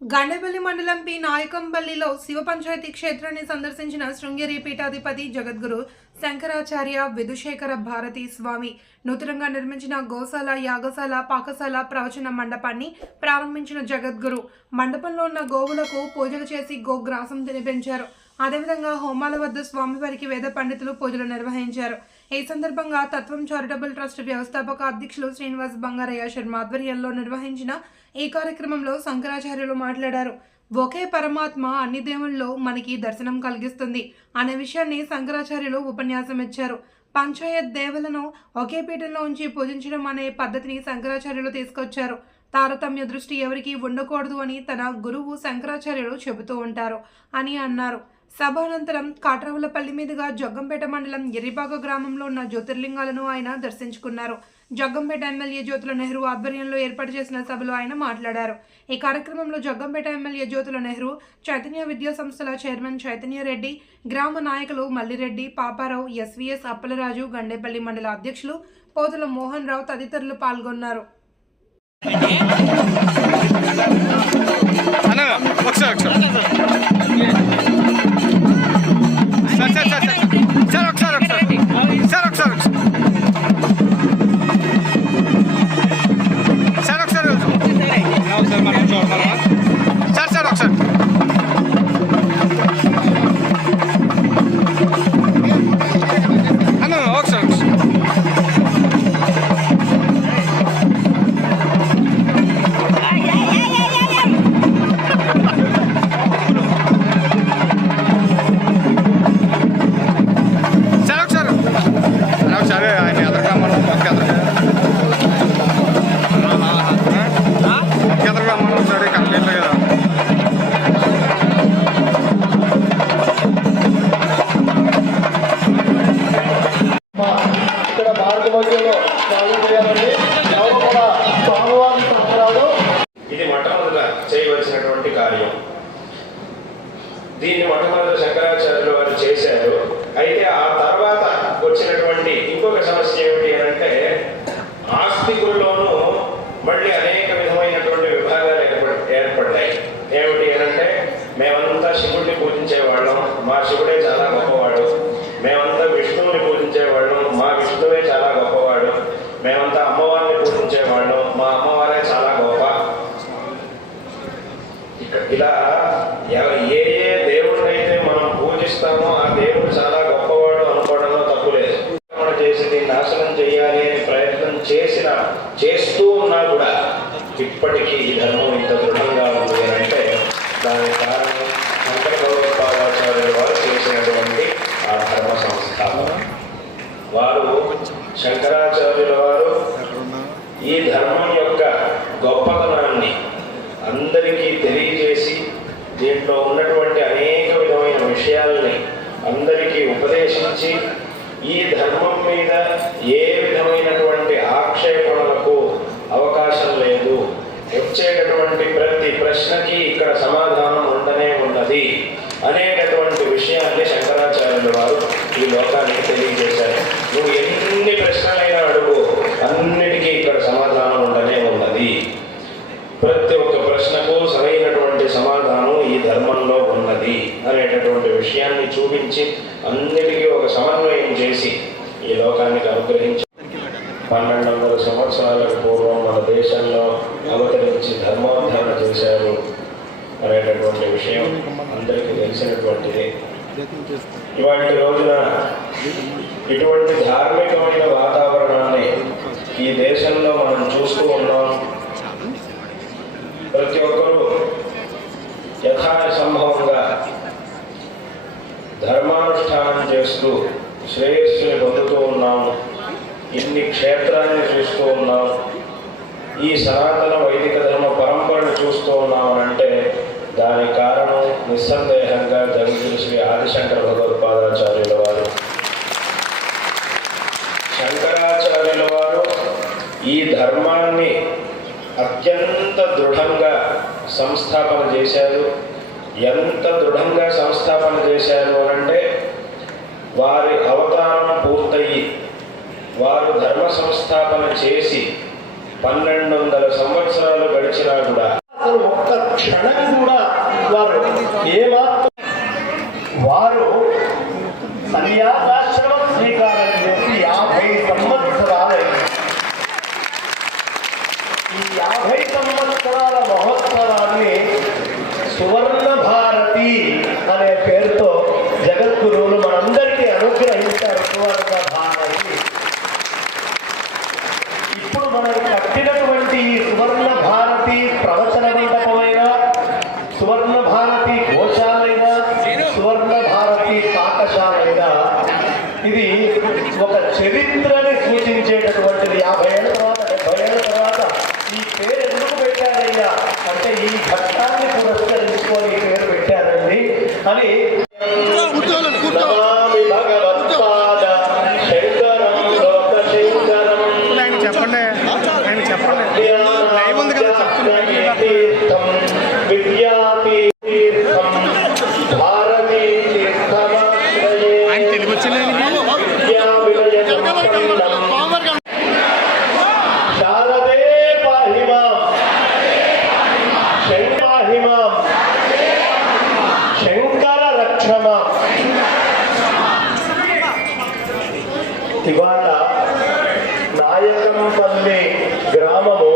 గండేపల్లి మండలం పి నాయకంపల్లిలో శివ పంచాయతీ క్షేత్రాన్ని సందర్శించిన శృంగేరి పీఠాధిపతి జగద్గురు శంకరాచార్య విధుశేఖర భారతీ స్వామి నూతనంగా నిర్మించిన గోశాల యాగశాల పాకశాల ప్రవచన మండపాన్ని ప్రారంభించిన జగద్గురు. మండపంలో ఉన్న గోవులకు పూజలు చేసి గోగ్రాసం తినిపించారు. అదేవిధంగా హోమాల వద్ద స్వామివారికి వేద పండితులు పూజలు నిర్వహించారు. ఈ సందర్భంగా తత్వం చారిటబుల్ ట్రస్ట్ వ్యవస్థాపక అధ్యక్షులు శ్రీనివాస్ బంగారయ్య శర్మ ఆధ్వర్యంలో నిర్వహించిన ఈ కార్యక్రమంలో శంకరాచార్యులు మాట్లాడారు. ఒకే పరమాత్మ అన్ని దేవుల్లో మనకి దర్శనం కలిగిస్తుంది అనే విషయాన్ని శంకరాచార్యులు ఉపన్యాసం ఇచ్చారు. పంచాయత్ దేవులను ఒకే పీఠంలో ఉంచి పూజించడం అనే పద్ధతిని శంకరాచార్యులు తీసుకొచ్చారు. తారతమ్య దృష్టి ఎవరికీ ఉండకూడదు అని తన గురువు శంకరాచార్యులు చెబుతూ ఉంటారు అని అన్నారు. సభానంతరం అనంతరం మీదుగా జగ్గంపేట మండలం ఎర్రిబాగ గ్రామంలో ఉన్న జ్యోతిర్లింగాలను ఆయన దర్శించుకున్నారు. జగ్గంపేట ఎమ్మెల్యే జ్యోతుల నెహ్రూ ఆధ్వర్యంలో ఏర్పాటు చేసిన సభలో ఆయన మాట్లాడారు. ఈ కార్యక్రమంలో జగ్గంపేట ఎమ్మెల్యే జ్యోతుల నెహ్రూ చైతన్య విద్యా సంస్థల చైర్మన్ చైతన్య రెడ్డి గ్రామ నాయకులు మల్లిరెడ్డి పాపారావు ఎస్వీఎస్ అప్పలరాజు గండేపల్లి మండల అధ్యక్షులు పోతుల మోహన్ రావు తదితరులు పాల్గొన్నారు. అన్న ఒకసారి. sai, sai, sai. ఇక్కడ భారత మధ్యలో స్నానం ఎవరు కూడా స్వామివారి సంబరాలు ఇది మొట్టమొదట చేయవలసినటువంటి కార్యం. దీన్ని మొట్టమొదట శంకరాచార్యులు వారు చేశారు. అయితే ఆ తర్వాత వచ్చినటువంటి ఇంకొక సమస్య ఏమిటి అంటే ఆస్తికుల్లోనూ మళ్ళీ అనేక విధమైనటువంటి విభాగాలు ఏర్పడ్డాయి. ఏమిటి అని అంటే మేమంతా శివుడిని పూజించే వాళ్ళం. మా శివుడే చాలా గొప్పవాడు మేమంతా విష్ణువుని పూజించేవాళ్ళం మా విష్ణువే చాలా గొప్పవాడు మేమంతా అమ్మవారిని పూజించేవాళ్ళం మా అమ్మవారే చాలా గొప్ప ఇక- ఇలా ఎవ- ఏ ఏ దేవుడినైతే మనం పూజిస్తామో ఆ దేవుడు చాలా గొప్పవాడు అనుకోవడంలో తప్పు లేదు మనం చేసి దీన్ని నాశనం చేయాలి అని ప్రయత్నం చేసిన చేస్తూ ఉన్నా కూడా ఇప్పటికీ ఈ ధర్మం ఇంత దృఢంగా ఉంది అని అంటే దానికి కారణం శంకర వారు చేసినటువంటి ఆ ధర్మ సంస్థాపన వారు శంకరాచార్యుల వారు ఈ ధర్మం యొక్క గొప్పతనాన్ని అందరికీ తెలియజేసి దీంట్లో ఉన్నటువంటి అనేక విధమైన విషయాల్ని అందరికీ ఉపదేశించి ఈ ధర్మం మీద ఏ విధమైనటువంటి ఆక్షేపణలకు అవకాశం లేదు వచ్చేటటువంటి ప్రతి ప్రశ్నకి ఇక్కడ సమాధానం ఉండనే ఉన్నది అనేటటువంటి విషయాన్ని శంకరాచార్యుల వారు ఈ లోకానికి తెలియజేశారు నువ్వు ఎన్ని ప్రశ్నలైనా అడుగు అన్నిటికీ ఇక్కడ సమాధానం ఉండనే ఉన్నది. ప్రతి ఒక్క ప్రశ్నకు సరైనటువంటి సమాధానం ఈ ధర్మంలో ఉన్నది అనేటటువంటి విషయాన్ని చూపించి అన్నిటికీ ఒక సమన్వయం చేసి ఈ లోకానికి అనుగ్రహించి పన్నెండు వందల సంవత్సరాలకు పూర్వం మన దేశంలో అవతరించి ధర్మోద్ధరణ చేశారు అనేటటువంటి విషయం అందరికీ తెలిసినటువంటిది. ఇవాటి రోజున ఇటువంటి ధార్మికమైన వాతావరణాన్ని ఈ దేశంలో మనం చూస్తూ ఉన్నాం ప్రతి ఒక్కరూ యథాసంభవంగా ధర్మానుష్ఠానం చేస్తూ శ్రేయస్సుని పొందుతూ ఉన్నాము ఇన్ని క్షేత్రాన్ని చూస్తూ ఉన్నాం. ఈ సనాతన వైదిక ధర్మ పరంపరను చూస్తూ ఉన్నామనంటే దానికి కారణం నిస్సందేహంగా జగద్గురు శ్రీ ఆదిశంకర భగవత్పాదాచార్యుల వారు శంకరాచార్యుల వారు ఈ ధర్మాన్ని అత్యంత దృఢంగా సంస్థాపన చేశారు. ఎంత దృఢంగా సంస్థాపన చేశారు అనంటే వారి అవతారం పూర్తయి వారు ధర్మ సంస్థాపన చేసి పన్నెండు వందల సంవత్సరాలు గడిచినా కూడా అసలు ఒక్క క్షణం కూడా వారు ఏమాత్రం వారు సన్యాసాశ్రమం శ్రీకారం చేసి యాభై సంవత్సరాలు ఈ యాభై సంవత్సరాల మహోత్సవాన్ని సువర్ణ భారతి అనే పేరుతో జగద్గురువులు మనందరికీ అనుగ్రహించారు సువర్ణ భారతి. ఇప్పుడు మనం కట్టినటువంటి ఈ సువర్ణ భారతి ప్రవచన మండపమైన సువర్ణ భారతి గోశాలైన సువర్ణ భారతి పాఠశాలైన ఇది ఒక చరిత్రని సూచించేటటువంటిది. యాభై ఏళ్ళ తర్వాత డెబ్బై ఏళ్ళ తర్వాత ఈ పేరు అంటే ఈ ఘట్టాన్ని పురస్కరించుకొని పేరు పెట్టారండి. అని శ్రమ ఇవాళ నాయకంపల్లి గ్రామము